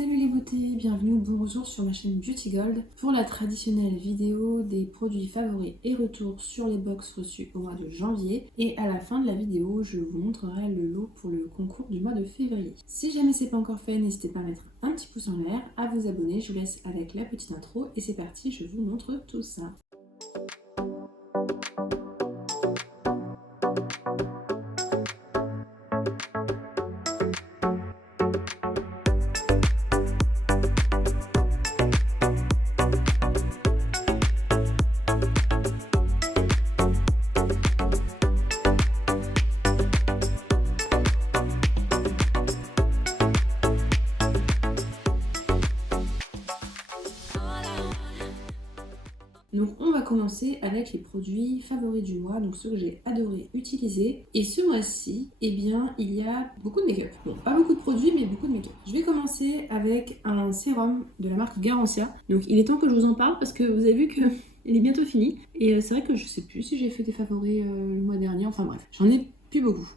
Salut les beautés, bienvenue ou bon retour sur ma chaîne Beauty Gold pour la traditionnelle vidéo des produits favoris et retours sur les box reçus au mois de janvier. Et à la fin de la vidéo, je vous montrerai le lot pour le concours du mois de février. Si jamais c'est pas encore fait, n'hésitez pas à mettre un petit pouce en l'air, à vous abonner. Je vous laisse avec la petite intro et c'est parti, je vous montre tout ça. Donc on va commencer avec les produits favoris du mois, donc ceux que j'ai adoré utiliser. Et ce mois-ci, eh bien, il y a beaucoup de make-up. Bon, pas beaucoup de produits, mais beaucoup de make-up. Je vais commencer avec un sérum de la marque Garancia. Donc il est temps que je vous en parle parce que vous avez vu que il est bientôt fini. Et c'est vrai que je sais plus si j'ai fait des favoris le mois dernier. Enfin bref, j'en ai plus beaucoup.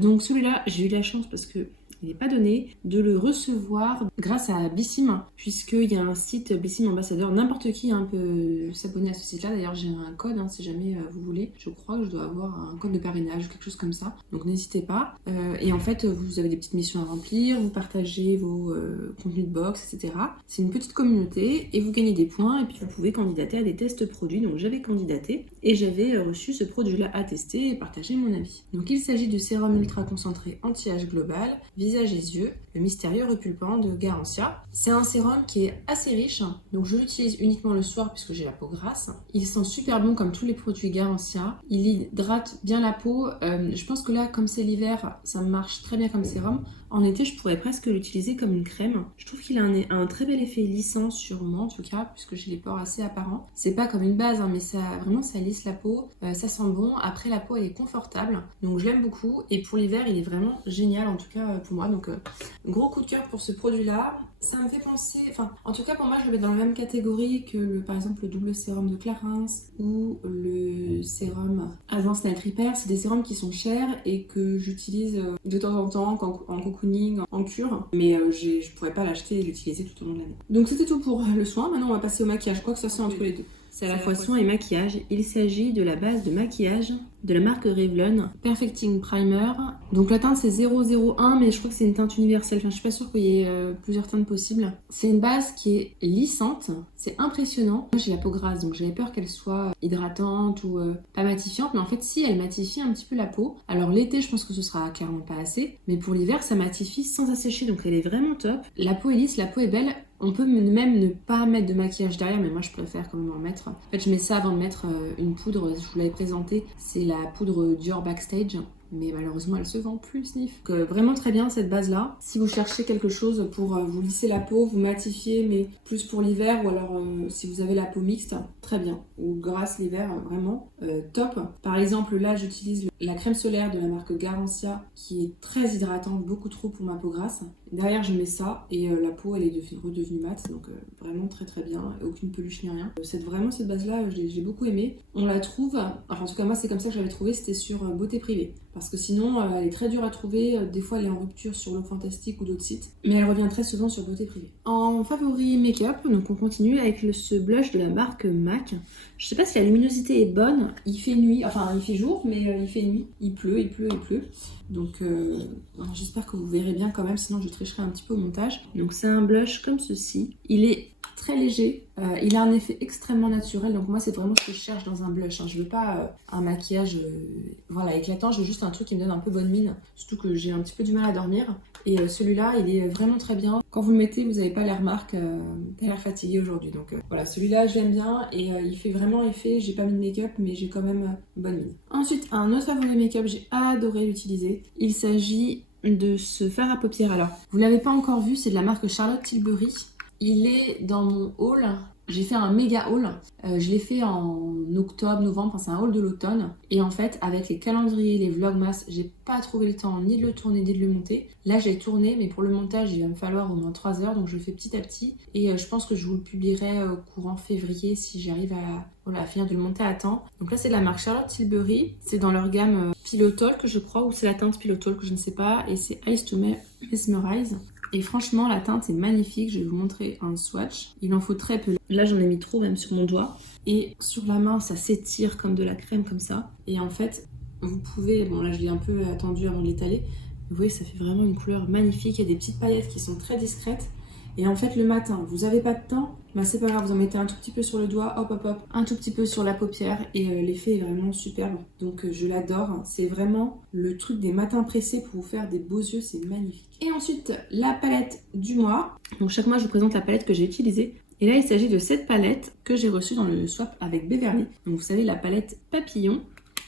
Donc celui-là, j'ai eu la chance parce que il n'est pas donné de le recevoir grâce à Bissim, puisqu'il y a un site Bissim Ambassadeur. N'importe qui peut s'abonner à ce site-là. D'ailleurs, j'ai un code si jamais vous voulez. Je crois que je dois avoir un code de parrainage ou quelque chose comme ça. Donc n'hésitez pas. Et en fait, vous avez des petites missions à remplir, vous partagez vos contenus de box, etc. C'est une petite communauté et vous gagnez des points. Et puis vous pouvez candidater à des tests produits. Donc j'avais candidaté et j'avais reçu ce produit-là à tester et partager mon avis. Donc il s'agit du sérum ultra concentré anti-âge global, visage et yeux, le mystérieux repulpant de Garancia. C'est un sérum qui est assez riche, donc je l'utilise uniquement le soir puisque j'ai la peau grasse. Il sent super bon comme tous les produits Garancia. Il hydrate bien la peau. Je pense que là, comme c'est l'hiver, ça marche très bien comme sérum. En été, je pourrais presque l'utiliser comme une crème. Je trouve qu'il a un très bel effet lissant sur moi en tout cas, puisque j'ai les pores assez apparents. C'est pas comme une base, mais ça lisse la peau. Ça sent bon. Après, la peau elle est confortable, donc je l'aime beaucoup. Et pour l'hiver, il est vraiment génial en tout cas pour moi. Donc gros coup de cœur pour ce produit-là. Ça me fait penser, en tout cas pour moi, je le mets dans la même catégorie que par exemple le double sérum de Clarins ou le sérum Advanced Night Repair. C'est des sérums qui sont chers et que j'utilise de temps en temps en cocooning, en cure, mais je pourrais pas l'acheter et l'utiliser tout au long de l'année. Donc c'était tout pour le soin. Maintenant on va passer au maquillage. Je crois que ça c'est entre les deux. C'est à la fois soin et maquillage. Il s'agit de la base de maquillage de la marque Revlon Perfecting Primer. Donc la teinte c'est 001, mais je crois que c'est une teinte universelle. Je suis pas sûre qu'il y ait plusieurs teintes possibles. C'est une base qui est lissante, c'est impressionnant. Moi j'ai la peau grasse, donc j'avais peur qu'elle soit hydratante ou pas matifiante, mais en fait si, elle matifie un petit peu la peau. Alors l'été je pense que ce sera clairement pas assez, mais pour l'hiver ça matifie sans assécher, donc elle est vraiment top. La peau est lisse, la peau est belle. On peut même ne pas mettre de maquillage derrière, mais moi je préfère quand même en mettre. En fait, je mets ça avant de mettre une poudre, je vous l'avais présenté, c'est la poudre Dior Backstage. Mais malheureusement elle se vend plus, sniff. Donc vraiment très bien cette base là. Si vous cherchez quelque chose pour vous lisser la peau, vous matifier, mais plus pour l'hiver, ou alors si vous avez la peau mixte, très bien. Ou grasse l'hiver, vraiment top. Par exemple là j'utilise la crème solaire de la marque Garancia qui est très hydratante, beaucoup trop pour ma peau grasse. Derrière je mets ça et la peau elle est redevenue mat, donc vraiment très très bien, aucune peluche ni rien. Vraiment cette base là, j'ai beaucoup aimé. On la trouve, en tout cas moi c'est comme ça que je l'avais trouvée, c'était sur Beauté Privée. Parce que sinon, elle est très dure à trouver. Des fois, elle est en rupture sur Look Fantastic ou d'autres sites. Mais elle revient très souvent sur Beauté Privée. En favori make-up, donc on continue avec ce blush de la marque MAC. Je sais pas si la luminosité est bonne. Il fait nuit, il fait jour, mais il fait nuit. Il pleut. Donc, j'espère que vous verrez bien quand même. Sinon, je tricherai un petit peu au montage. Donc, c'est un blush comme ceci. Il est très léger. Il a un effet extrêmement naturel, donc moi c'est vraiment ce que je cherche dans un blush. Je veux pas un maquillage éclatant, je veux juste un truc qui me donne un peu bonne mine, surtout que j'ai un petit peu du mal à dormir. Et celui-là il est vraiment très bien. Quand vous le mettez vous n'avez pas l'air t'as l'air fatigué aujourd'hui, donc voilà, celui-là je l'aime bien et il fait vraiment effet. J'ai pas mis de make-up mais j'ai quand même une bonne mine. Ensuite un autre favori make-up, j'ai adoré l'utiliser. Il s'agit de ce fard à paupières. Alors vous l'avez pas encore vu, c'est de la marque Charlotte Tilbury. Il est dans mon haul. J'ai fait un méga haul. Je l'ai fait en octobre, novembre, c'est un haul de l'automne. Et en fait, avec les calendriers, les vlogmas, j'ai pas trouvé le temps ni de le tourner, ni de le monter. Là, j'ai tourné, mais pour le montage, il va me falloir au moins 3 heures. Donc, je le fais petit à petit. Et je pense que je vous le publierai au courant février si j'arrive à finir de le monter à temps. Donc là, c'est de la marque Charlotte Tilbury. C'est dans leur gamme Pillow Talk, je crois, ou c'est la teinte Pillow Talk, je ne sais pas. Et c'est Ice to Mesmerize. Et franchement, la teinte est magnifique. Je vais vous montrer un swatch. Il en faut très peu. Là, j'en ai mis trop même sur mon doigt. Et sur la main, ça s'étire comme de la crème comme ça. Et en fait, vous pouvez... Bon, là, je l'ai un peu attendu avant de l'étaler. Vous voyez, ça fait vraiment une couleur magnifique. Il y a des petites paillettes qui sont très discrètes. Et en fait, le matin, vous n'avez pas de temps, bah c'est pas grave, vous en mettez un tout petit peu sur le doigt, hop hop hop, un tout petit peu sur la paupière et l'effet est vraiment superbe. Donc je l'adore, c'est vraiment le truc des matins pressés pour vous faire des beaux yeux, c'est magnifique. Et ensuite, la palette du mois. Donc chaque mois, je vous présente la palette que j'ai utilisée. Et là, il s'agit de cette palette que j'ai reçue dans le swap avec Beverly. Donc vous savez, la palette papillon,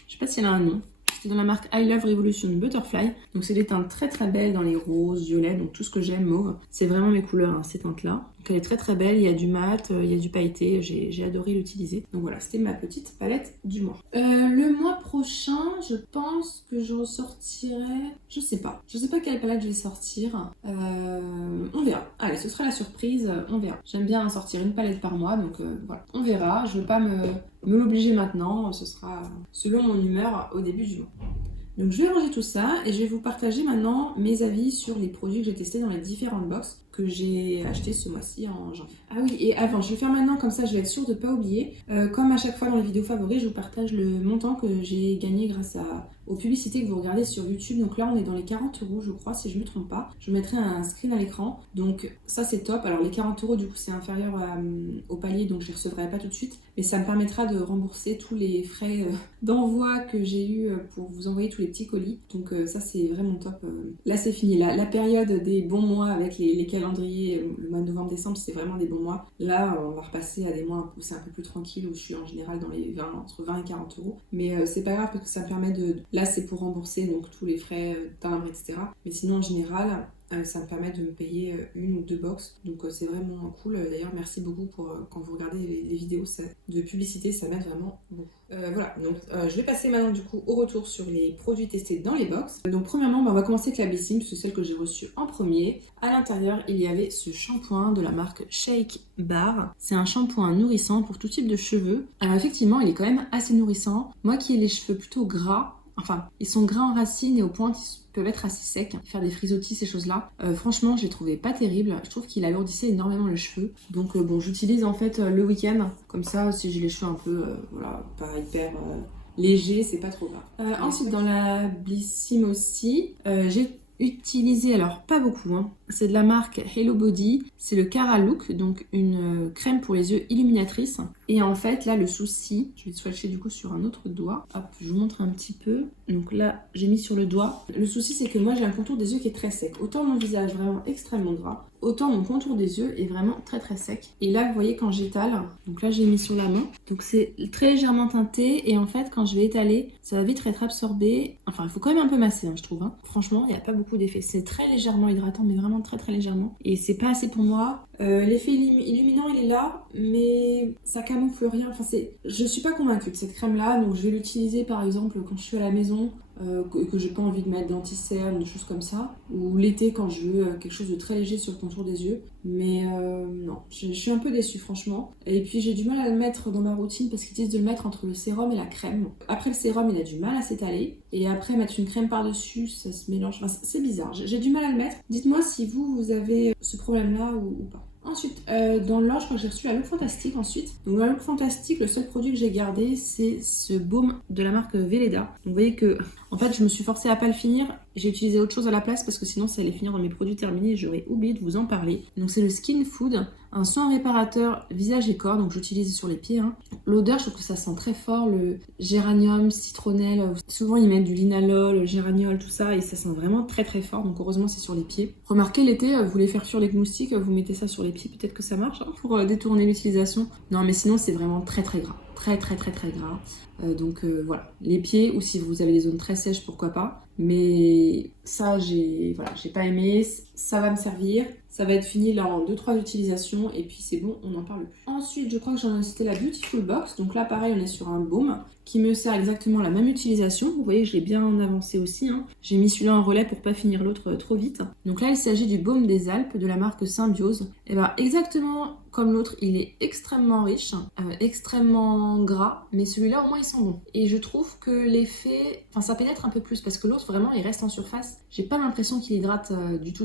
je sais pas si elle a un nom. C'est dans la marque I Love Revolution Butterfly. Donc c'est des teintes très très belles dans les roses, violets, donc tout ce que j'aime, mauve. C'est vraiment mes couleurs, hein, ces teintes-là. Donc elle est très très belle, il y a du mat, il y a du pailleté, j'ai adoré l'utiliser. Donc voilà, c'était ma petite palette du mois. Le mois prochain, je pense que je ressortirai... Je sais pas quelle palette je vais sortir. On verra. Allez, ce sera la surprise, on verra. J'aime bien sortir une palette par mois, donc voilà. On verra, je veux pas me l'obliger maintenant, ce sera selon mon humeur au début du mois. Donc je vais ranger tout ça et je vais vous partager maintenant mes avis sur les produits que j'ai testés dans les différentes box que j'ai acheté ce mois-ci en janvier. Ah oui, et avant, je vais faire maintenant, comme ça je vais être sûre de ne pas oublier. Comme à chaque fois dans les vidéos favoris, je vous partage le montant que j'ai gagné grâce aux publicités que vous regardez sur YouTube. Donc là, on est dans les 40 € je crois, si je ne me trompe pas. Je mettrai un screen à l'écran. Donc ça, c'est top. Alors les 40 € du coup, c'est inférieur au palier, donc je ne les recevrai pas tout de suite. Mais ça me permettra de rembourser tous les frais d'envoi que j'ai eu pour vous envoyer tous les petits colis. Donc ça, c'est vraiment top. Là, c'est fini. La période des bons mois avec les calendriers, le mois de novembre-décembre, c'est vraiment des bons mois. Là, on va repasser à des mois où c'est un peu plus tranquille, où je suis en général dans les 20, entre 20 et 40 €. Mais c'est pas grave parce que ça me permet de... Là, c'est pour rembourser donc tous les frais, timbres, etc. Mais sinon, en général... ça me permet de me payer une ou deux box, donc c'est vraiment cool. D'ailleurs, merci beaucoup pour quand vous regardez les vidéos de publicité, ça m'aide vraiment beaucoup. Voilà, donc je vais passer maintenant du coup au retour sur les produits testés dans les box. Donc premièrement, on va commencer avec la Blissim, c'est celle que j'ai reçue en premier. À l'intérieur, il y avait ce shampoing de la marque Shake Bar. C'est un shampoing nourrissant pour tout type de cheveux. Alors effectivement, il est quand même assez nourrissant. Moi qui ai les cheveux plutôt gras, enfin, ils sont gras en racines et aux pointes, ils peuvent être assez secs, faire des frisottis, ces choses-là. Franchement, je les trouvais pas terribles. Je trouve qu'il alourdissait énormément les cheveux. Donc bon, j'utilise en fait le week-end. Comme ça, si j'ai les cheveux un peu, voilà, pas hyper légers, c'est pas trop grave. Ensuite, dans la Blissim aussi, j'ai utilisé, alors pas beaucoup, hein. C'est de la marque Hello Body, c'est le Cara Look, donc une crème pour les yeux illuminatrice. Et en fait, là, le souci, je vais swatcher du coup sur un autre doigt. Hop, je vous montre un petit peu. Donc là, j'ai mis sur le doigt. Le souci, c'est que moi, j'ai un contour des yeux qui est très sec. Autant mon visage vraiment extrêmement gras, autant mon contour des yeux est vraiment très très sec. Et là, vous voyez, quand j'étale, donc là, j'ai mis sur la main. Donc c'est très légèrement teinté. Et en fait, quand je vais étaler, ça va vite être absorbé. Enfin, il faut quand même un peu masser, hein, je trouve. Hein. Franchement, il n'y a pas beaucoup d'effet. C'est très légèrement hydratant, mais vraiment très très légèrement. Et c'est pas assez pour moi. L'effet illuminant, il est là, mais ça camoufle rien. Enfin, je suis pas convaincue de cette crème-là, donc je vais l'utiliser par exemple quand je suis à la maison, que j'ai pas envie de mettre d'anti-cerne, des choses comme ça, ou l'été quand je veux quelque chose de très léger sur le contour des yeux. Mais non, je suis un peu déçue franchement. Et puis j'ai du mal à le mettre dans ma routine parce qu'ils disent de le mettre entre le sérum et la crème. Après le sérum, il a du mal à s'étaler. Et après mettre une crème par-dessus, ça se mélange. Enfin, c'est bizarre, j'ai du mal à le mettre. Dites-moi si vous avez ce problème-là ou pas. Ensuite, dans l'or, je crois que j'ai reçu la Look Fantastique ensuite. Donc la Look Fantastique, le seul produit que j'ai gardé, c'est ce baume de la marque Velleda. Donc vous voyez que, en fait, je me suis forcée à pas le finir. J'ai utilisé autre chose à la place parce que sinon ça allait finir dans mes produits terminés et j'aurais oublié de vous en parler. Donc c'est le Skin Food, un soin réparateur visage et corps, donc j'utilise sur les pieds. Hein. L'odeur, je trouve que ça sent très fort, le géranium, citronnelle. Souvent ils mettent du linalol, géraniol, tout ça et ça sent vraiment très très fort. Donc heureusement c'est sur les pieds. Remarquez l'été, vous voulez faire fuir les moustiques, vous mettez ça sur les pieds, peut-être que ça marche hein, pour détourner l'utilisation. Non mais sinon c'est vraiment très très gras. Très gras. Donc voilà, les pieds ou si vous avez des zones très sèches, pourquoi pas. Mais ça, j'ai pas aimé. Ça va me servir. Ça va être fini là en 2-3 utilisations et puis c'est bon, on n'en parle plus. Ensuite, je crois que j'en ai cité la Beautiful Box. Donc là, pareil, on est sur un baume qui me sert exactement la même utilisation. Vous voyez, je l'ai bien avancé aussi, hein. J'ai mis celui-là en relais pour pas finir l'autre trop vite. Donc là, il s'agit du baume des Alpes de la marque Symbiose. Et bien, exactement comme l'autre, il est extrêmement riche, extrêmement gras, mais celui-là, au moins, il sent bon. Et je trouve que l'effet, enfin, ça pénètre un peu plus, parce que l'autre, vraiment, il reste en surface. J'ai pas l'impression qu'il hydrate du tout.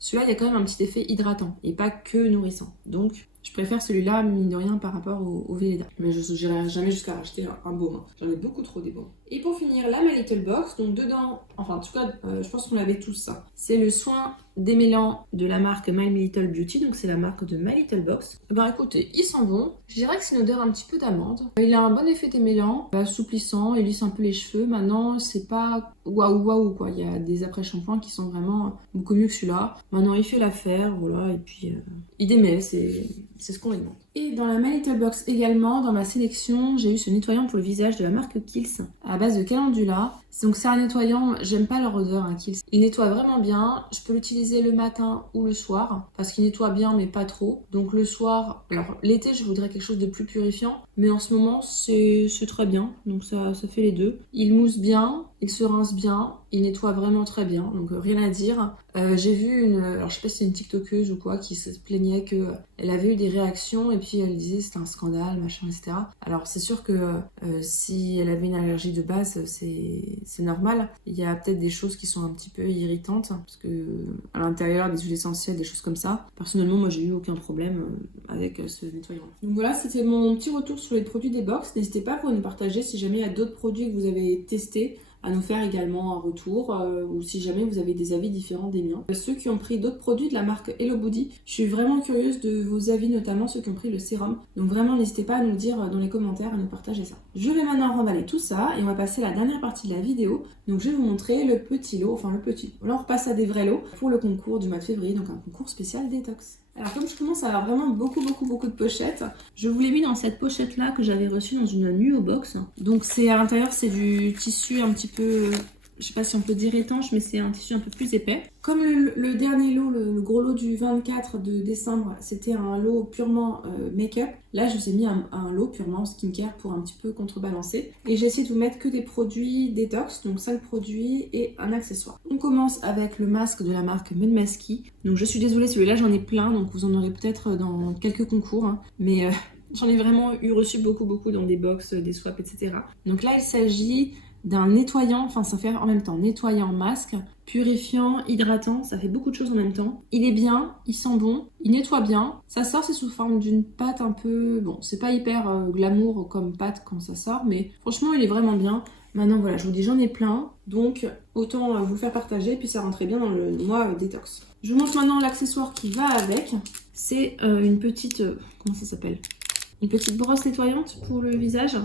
Celui-là, il y a quand même un petit effet hydratant, et pas que nourrissant. Donc, je préfère celui-là, mine de rien, par rapport au Velleda. Mais je n'irai jamais jusqu'à racheter un baume. J'en ai beaucoup trop des baumes. Et pour finir, la My Little Box. Donc dedans, enfin en tout cas, je pense qu'on l'avait tous ça. C'est le soin démêlant de la marque My Little Beauty. Donc c'est la marque de My Little Box. Ben écoutez, il sent bon. Je dirais que c'est une odeur un petit peu d'amande. Il a un bon effet démêlant, assouplissant, il lisse un peu les cheveux. Maintenant, c'est pas waouh quoi. Il y a des après-shampoings qui sont vraiment beaucoup mieux que celui-là. Maintenant, il fait l'affaire, voilà. Et puis, il démêle, c'est ce qu'on lui demande. Et dans la My Little Box également, dans ma sélection, j'ai eu ce nettoyant pour le visage de la marque Kiehl's à base de calendula. Donc c'est un nettoyant, j'aime pas leur odeur, hein, Kiehl's. Il nettoie vraiment bien. Je peux l'utiliser le matin ou le soir parce qu'il nettoie bien mais pas trop. Donc le soir, alors l'été je voudrais quelque chose de plus purifiant, mais en ce moment c'est très bien. Donc ça fait les deux. Il mousse bien, il se rince bien, il nettoie vraiment très bien. Donc rien à dire. J'ai vu alors je sais pas si c'est une TikTokeuse ou quoi, qui se plaignait qu'elle avait eu des réactions et puis elle disait c'était un scandale, machin, etc. Alors c'est sûr que si elle avait une allergie de base, c'est normal. Il y a peut-être des choses qui sont un petit peu irritantes, parce que à l'intérieur, des huiles essentielles, des choses comme ça. Personnellement, moi j'ai eu aucun problème avec ce nettoyant. Donc voilà, c'était mon petit retour sur les produits des box. N'hésitez pas pour nous partager si jamais il y a d'autres produits que vous avez testés, à nous faire également un retour ou si jamais vous avez des avis différents des miens. Ceux qui ont pris d'autres produits de la marque Hello Body, je suis vraiment curieuse de vos avis, notamment ceux qui ont pris le sérum. Donc vraiment n'hésitez pas à nous le dire dans les commentaires, à nous partager ça. Je vais maintenant remballer tout ça et on va passer à la dernière partie de la vidéo. Donc je vais vous montrer le petit lot, enfin le petit lot. Là on repasse à des vrais lots pour le concours du mois de février, donc un concours spécial détox. Alors comme je commence à avoir vraiment beaucoup de pochettes, je vous l'ai mis dans cette pochette là que j'avais reçue dans une Nuo Box. Donc c'est à l'intérieur, c'est du tissu un petit peu, je sais pas si on peut dire étanche, mais c'est un tissu un peu plus épais. Comme le dernier lot, le gros lot du 24 de décembre, c'était un lot purement make-up. Là, je vous ai mis un lot purement skincare pour un petit peu contrebalancer. Et j'ai essayé de vous mettre que des produits détox, donc 5 produits et un accessoire. On commence avec le masque de la marque Medmaski. Donc je suis désolée, celui-là j'en ai plein, donc vous en aurez peut-être dans quelques concours. Hein. Mais j'en ai vraiment reçu beaucoup dans des box, des swaps, etc. Donc là, il s'agit d'un nettoyant, enfin ça fait en même temps nettoyant, masque, purifiant, hydratant, ça fait beaucoup de choses en même temps. Il est bien, il sent bon, il nettoie bien. Ça sort, c'est sous forme d'une pâte un peu... Bon, c'est pas hyper glamour comme pâte quand ça sort, mais franchement il est vraiment bien. Maintenant voilà, je vous dis j'en ai plein, donc autant vous le faire partager, puis ça rentrait bien dans le mois détox. Je vous montre maintenant l'accessoire qui va avec. C'est une petite... comment ça s'appelle ? Une petite brosse nettoyante pour le visage.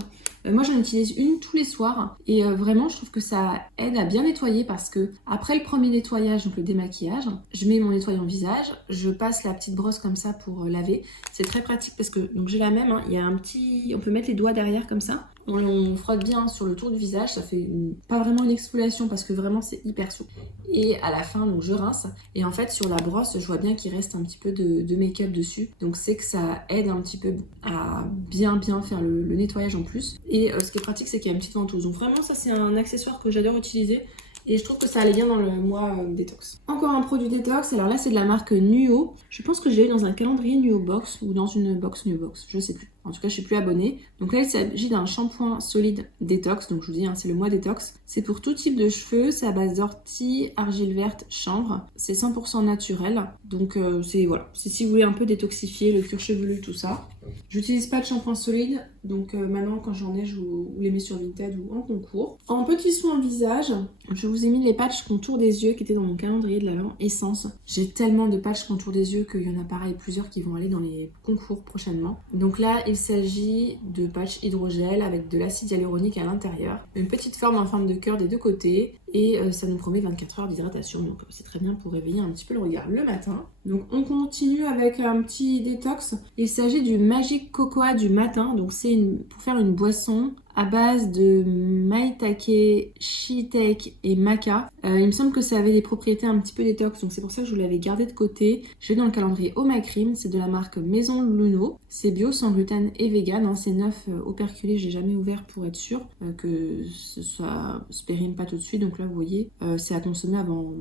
Moi j'en utilise une tous les soirs et vraiment je trouve que ça aide à bien nettoyer parce que après le premier nettoyage, donc le démaquillage, je mets mon nettoyant visage, je passe la petite brosse comme ça pour laver. C'est très pratique parce que, donc j'ai la même, hein, il y a un petit, on peut mettre les doigts derrière comme ça. On frotte bien sur le tour du visage, ça fait pas vraiment une exfoliation parce que vraiment c'est hyper souple. Et à la fin, donc je rince. Et en fait, sur la brosse, je vois bien qu'il reste un petit peu de make-up dessus. Donc c'est que ça aide un petit peu à bien faire le nettoyage en plus. Et ce qui est pratique, c'est qu'il y a une petite ventouse. Donc vraiment, ça c'est un accessoire que j'adore utiliser. Et je trouve que ça allait bien dans le mois détox. Encore un produit détox, alors là c'est de la marque Nuo. Je pense que j'ai eu dans un calendrier Nuo Box ou dans une box Nuo Box, je sais plus. En tout cas, je suis plus abonnée. Donc là, il s'agit d'un shampoing solide détox. Donc je vous dis, hein, c'est le mois détox. C'est pour tout type de cheveux. C'est à base d'ortie, argile verte, chanvre. C'est 100% naturel. Donc c'est voilà. C'est si vous voulez un peu détoxifier le cuir chevelu, tout ça. J'utilise pas de shampoing solide. Donc maintenant, quand j'en ai, je vous les mets sur Vinted ou en concours. En petit soin visage, je vous ai mis les patchs contour des yeux qui étaient dans mon calendrier de l'Avent Essence. J'ai tellement de patchs contour des yeux qu'il y en a pareil plusieurs qui vont aller dans les concours prochainement. Donc là, il s'agit de patchs hydrogel avec de l'acide hyaluronique à l'intérieur. Une petite forme en forme de cœur des deux côtés et ça nous promet 24 heures d'hydratation, donc c'est très bien pour réveiller un petit peu le regard le matin. Donc on continue avec un petit détox. Il s'agit du Magic Cocoa du matin, donc c'est pour faire une boisson à base de maitake, shiitake et maca. Il me semble que ça avait des propriétés un petit peu détox, donc c'est pour ça que je vous l'avais gardé de côté. J'ai dans le calendrier Omacrim, c'est de la marque Maison Luno. C'est bio, sans gluten et vegan, hein. C'est neuf au perculé, j'ai jamais ouvert pour être sûr que ça se périme pas tout de suite. Donc là vous voyez, c'est à consommer avant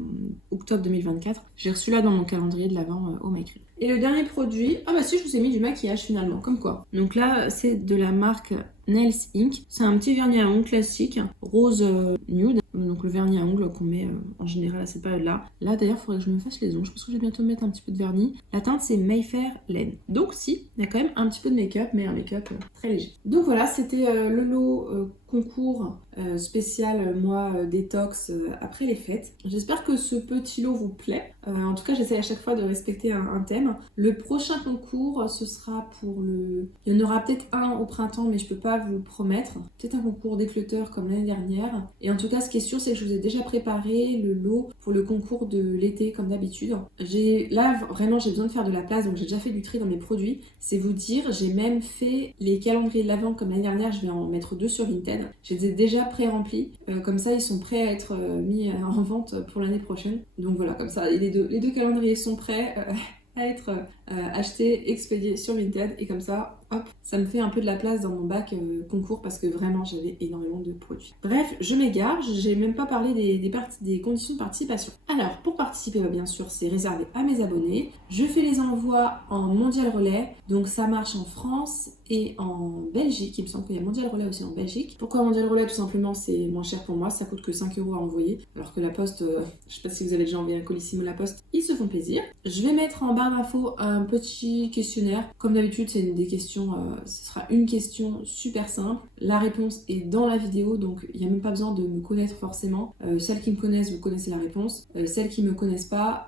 octobre 2024. J'ai reçu là dans mon calendrier de l'avant Omacrim. Et le dernier produit, ah bah si, je vous ai mis du maquillage finalement, comme quoi. Donc là, c'est de la marque Nails Inc. C'est un petit vernis à ongles classique, rose nude. Donc le vernis à ongles qu'on met en général à cette période-là. Là d'ailleurs, il faudrait que je me fasse les ongles. Je pense que je vais bientôt mettre un petit peu de vernis. La teinte, c'est Mayfair Laine. Donc si, il y a quand même un petit peu de make-up, mais un make-up très léger. Donc voilà, c'était le lot concours spécial mois détox après les fêtes. J'espère que ce petit lot vous plaît. En tout cas, j'essaie à chaque fois de respecter un thème. Le prochain concours, ce sera pour le... Il y en aura peut-être un au printemps, mais je peux pas vous le promettre. Peut-être un concours d'éclateur comme l'année dernière. Et en tout cas, ce qui est sûr, c'est que je vous ai déjà préparé le lot pour le concours de l'été, comme d'habitude. Là, vraiment, j'ai besoin de faire de la place, donc j'ai déjà fait du tri dans mes produits. C'est vous dire, j'ai même fait les calendriers de l'Avent comme l'année dernière. Je vais en mettre 2 sur Vinted. Je les ai déjà pré-remplis. Comme ça, ils sont prêts à être mis en vente pour l'année prochaine. Donc voilà, comme ça, les deux calendriers sont prêts à être achetés, expédiés sur Vinted. Et comme ça, hop, ça me fait un peu de la place dans mon bac concours parce que vraiment, j'avais énormément de produits. Bref, je m'égare. J'ai même pas parlé des conditions de participation. Alors, pour participer, bien sûr, c'est réservé à mes abonnés. Je fais les envois en mondial relais. Donc ça marche en France et en Belgique. Il me semble qu'il y a mondial relais aussi en Belgique. Pourquoi mondial relais? Tout simplement, c'est moins cher pour moi. Ça coûte que 5 € à envoyer. Alors que la poste, je sais pas si vous avez déjà envoyé un colissimo à la poste, ils se font plaisir. Je vais mettre en barre d'infos un petit questionnaire. Comme d'habitude, c'est des questions, ce sera une question super simple. La réponse est dans la vidéo, donc il n'y a même pas besoin de me connaître forcément. Celles qui me connaissent, vous connaissez la réponse. Celles qui me connaissent pas,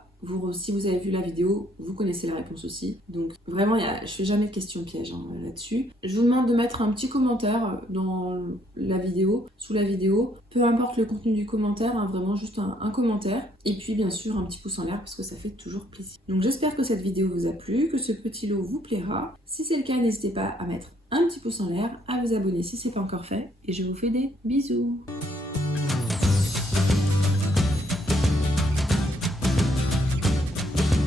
si vous avez vu la vidéo, vous connaissez la réponse aussi. Donc vraiment, je fais jamais de questions pièges là-dessus. Je vous demande de mettre un petit commentaire dans la vidéo, sous la vidéo. Peu importe le contenu du commentaire, vraiment juste un commentaire. Et puis bien sûr, un petit pouce en l'air parce que ça fait toujours plaisir. Donc j'espère que cette vidéo vous a plu, que ce petit lot vous plaira. Si c'est le cas, n'hésitez pas à mettre un petit pouce en l'air, à vous abonner si ce n'est pas encore fait. Et je vous fais des bisous.